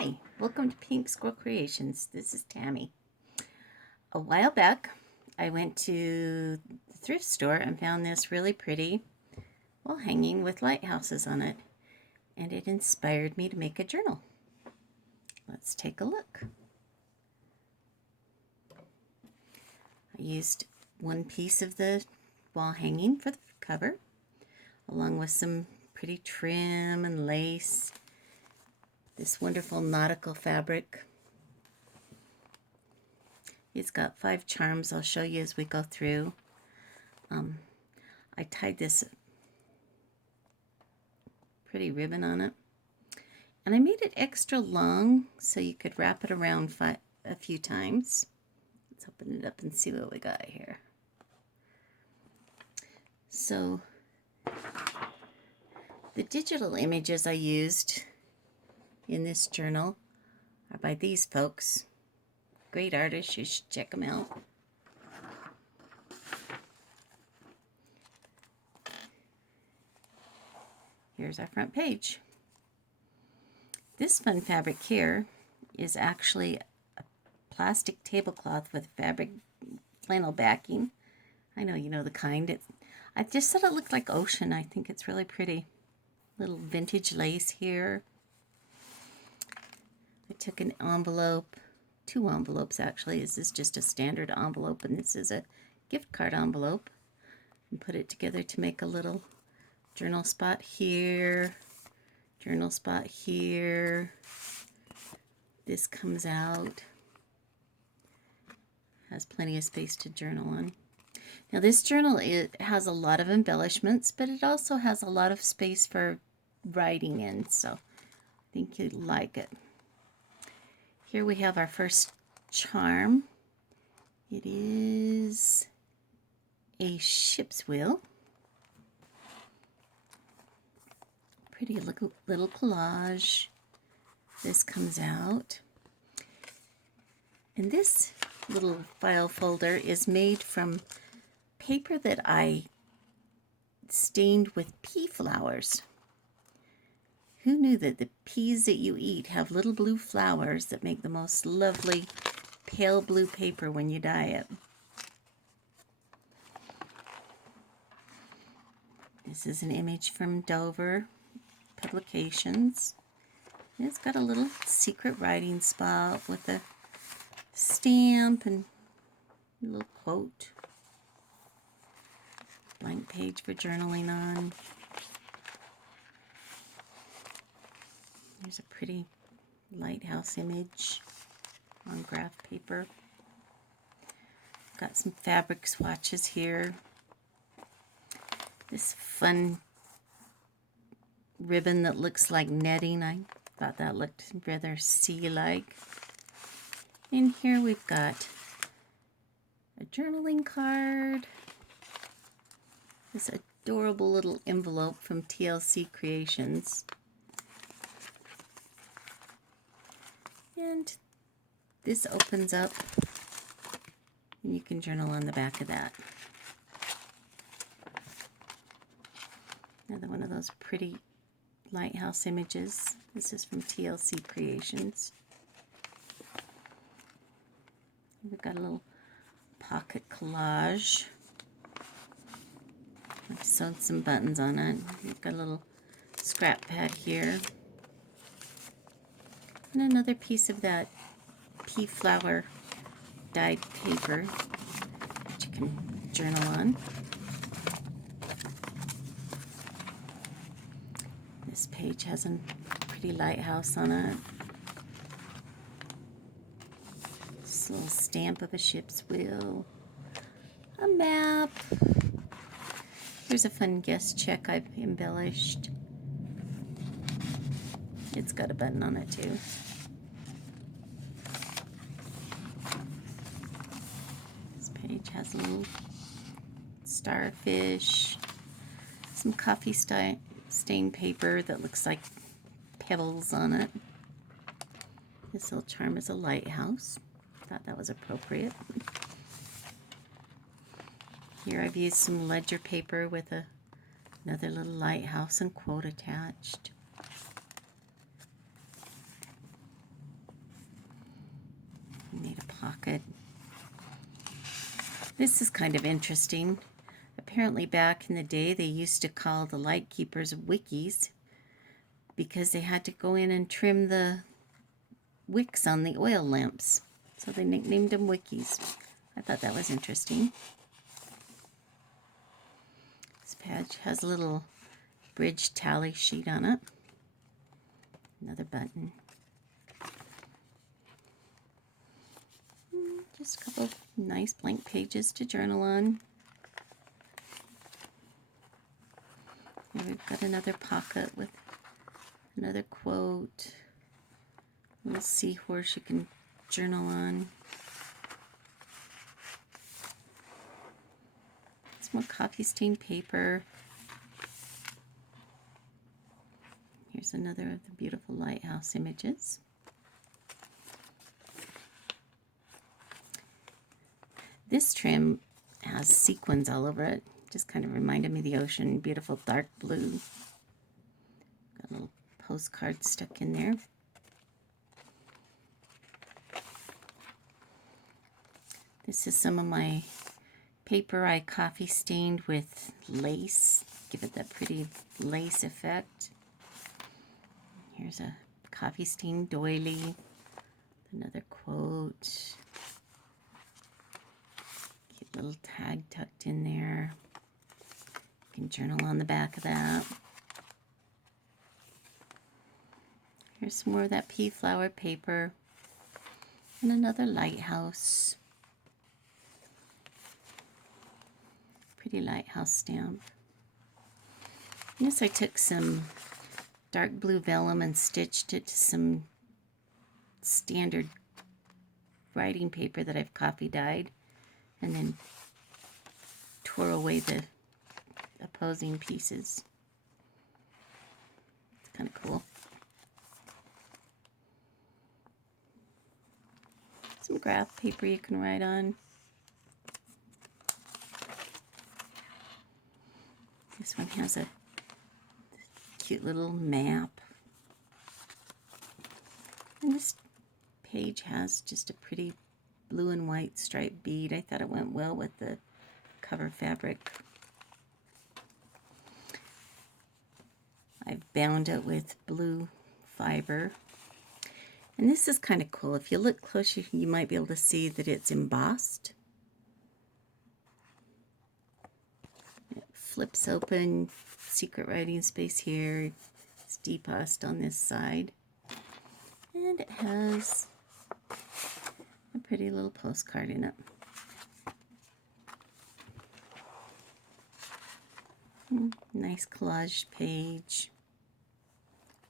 Hi, welcome to Pink Squirrel Creations. This is Tammy. A while back, I went to the thrift store and found this really pretty wall hanging with lighthouses on it, and it inspired me to make a journal. Let's take a look. I used one piece of the wall hanging for the cover, along with some pretty trim and lace. This wonderful nautical fabric. It's got 5 charms I'll show you as we go through. I tied this pretty ribbon on it, and I made it extra long so you could wrap it around a few times. Let's open it up and see what we got here. So the digital images I used in this journal are by these folks. Great artists, you should check them out. Here's our front page. This fun fabric here is actually a plastic tablecloth with fabric flannel backing. I know you know the kind. I just thought it looked like ocean. I think it's really pretty. Little vintage lace here. I took an envelope, 2 envelopes actually. This is just a standard envelope, and this is a gift card envelope, and put it together to make a little journal spot here, journal spot here. This comes out, has plenty of space to journal on. Now this journal, it has a lot of embellishments, but it also has a lot of space for writing in, so I think you'd like it. Here we have our first charm. It is a ship's wheel. Pretty little collage. This comes out. And this little file folder is made from paper that I stained with pea flowers. Who knew that the peas that you eat have little blue flowers that make the most lovely pale blue paper when you dye it? This is an image from Dover Publications. And it's got a little secret writing spot with a stamp and a little quote. Blank page for journaling on. Here's a pretty lighthouse image on graph paper. Got some fabric swatches here. This fun ribbon that looks like netting. I thought that looked rather sea-like. And here we've got a journaling card. This adorable little envelope from TLC Creations. And this opens up, and you can journal on the back of that. Another one of those pretty lighthouse images. This is from TLC Creations. We've got a little pocket collage. I've sewed some buttons on it. We've got a little scrap pad here. And another piece of that pea flower dyed paper that you can journal on. This page has a pretty lighthouse on it. This little stamp of a ship's wheel. A map. Here's a fun guest check I've embellished. It's got a button on it too. This page has a little starfish, some coffee stained paper that looks like pebbles on it. This little charm is a lighthouse. Thought that was appropriate. Here I've used some ledger paper with another little lighthouse and quote attached. Need a pocket. This is kind of interesting. Apparently back in the day they used to call the light keepers wickies because they had to go in and trim the wicks on the oil lamps. So they nicknamed them wickies. I thought that was interesting. This page has a little bridge tally sheet on it. Another button. Just a couple of nice blank pages to journal on. Here we've got another pocket with another quote. A little seahorse you can journal on. Some more coffee stained paper. Here's another of the beautiful lighthouse images. This trim has sequins all over it. Just kind of reminded me of the ocean. Beautiful dark blue. Got a little postcard stuck in there. This is some of my paper I coffee stained with lace. Give it that pretty lace effect. Here's a coffee stained doily. Another quote. Cute little tag tucked in there. You can journal on the back of that. Here's some more of that pea flower paper. And another lighthouse. Pretty lighthouse stamp. Yes, I took some dark blue vellum and stitched it to some standard writing paper that I've coffee dyed, and then tore away the opposing pieces. It's kind of cool. Some graph paper you can write on. This one has a cute little map. And this page has just a pretty blue and white striped bead. I thought it went well with the cover fabric. I've bound it with blue fiber. And this is kind of cool. If you look close, you might be able to see that it's embossed. It flips open, secret writing space here. It's debossed on this side. And it has a pretty little postcard in it. Nice collage page.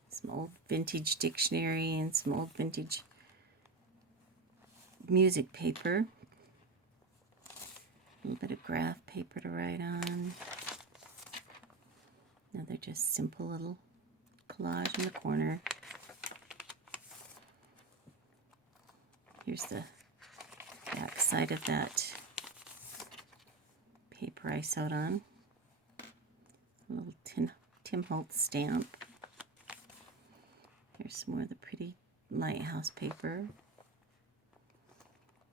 Some old vintage dictionary and some old vintage music paper. A little bit of graph paper to write on. Another just simple little collage in the corner. Here's the back side of that paper I sewed on. A little Tim Holtz stamp. Here's some more of the pretty lighthouse paper.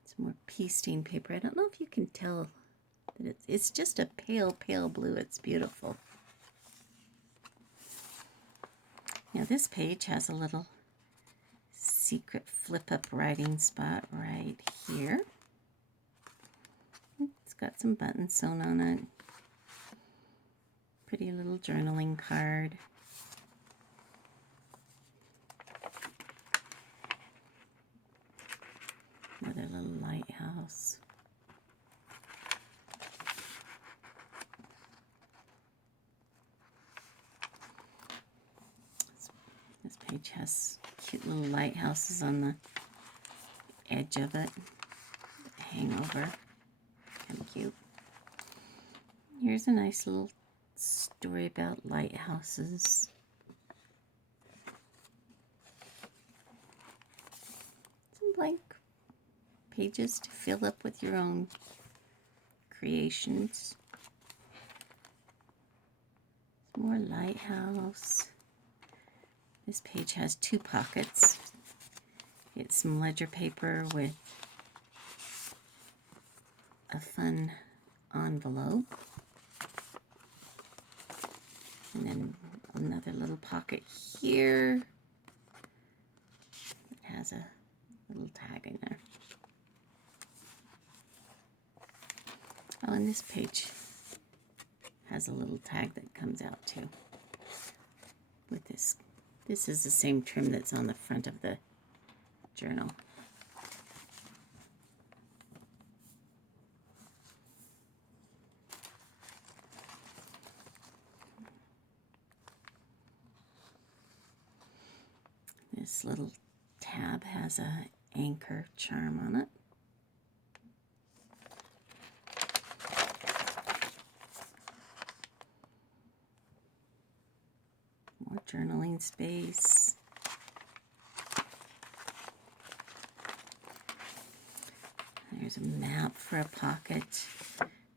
Some more pea stain paper. I don't know if you can tell that it's just a pale, pale blue. It's beautiful. Now this page has a little secret flip-up writing spot right here. It's got some buttons sewn on it. Pretty little journaling card. Another little lighthouse. This page has cute little lighthouses on the edge of it. Hangover. Kind of cute. Here's a nice little story about lighthouses. Some blank pages to fill up with your own creations. Some more lighthouse. This page has two pockets. It's some ledger paper with a fun envelope. And then another little pocket here. It has a little tag in there. Oh, and this page has a little tag that comes out too. With this. This is the same trim that's on the front of the journal. This little tab has a anchor charm on it. More journaling space. There's a map for a pocket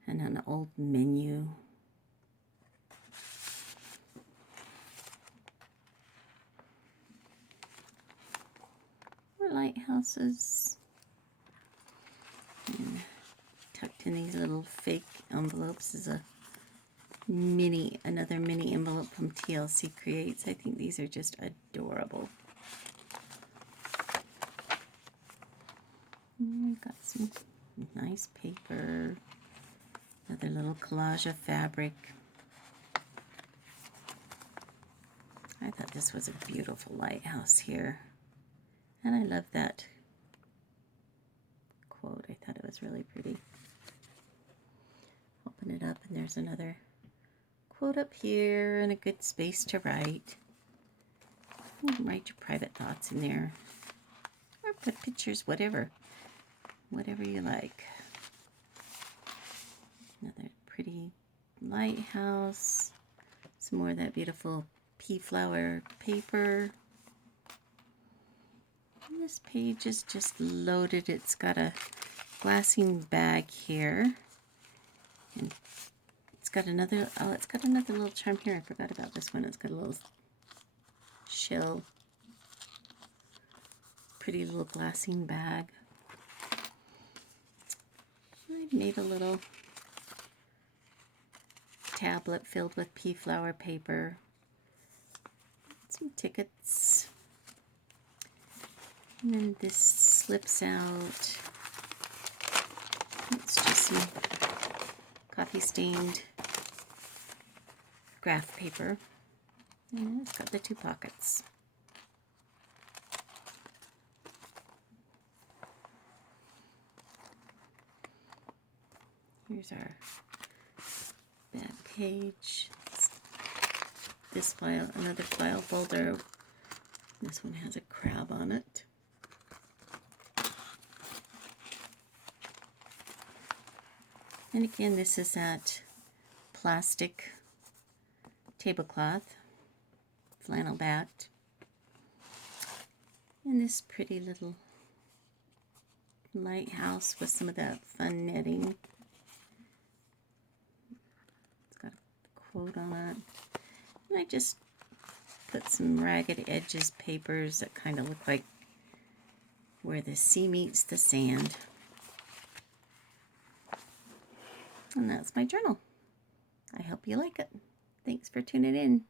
and an old menu. More lighthouses. And tucked in these little fake envelopes is another mini envelope from TLC Creates. I think these are just adorable. Got some nice paper, another little collage of fabric. I thought this was a beautiful lighthouse here. And I love that quote. I thought it was really pretty. Open it up and there's another quote up here and a good space to write. You can write your private thoughts in there. Or put pictures, whatever you like. Another pretty lighthouse. Some more of that beautiful pea flower paper. And this page is just loaded. It's got a glassine bag here. And it's got another little charm here. I forgot about this one. It's got a little shell. Pretty little glassine bag. I made a little tablet filled with pea flower paper. Some tickets. And then this slips out. It's just some coffee stained graph paper. And it's got the two pockets. Here's our back page. This file, another file folder. This one has a crab on it. And again, this is that plastic tablecloth, flannel backed. And this pretty little lighthouse with some of that fun netting. Quote on it. And I just put some ragged edges papers that kind of look like where the sea meets the sand. And that's my journal. I hope you like it. Thanks for tuning in.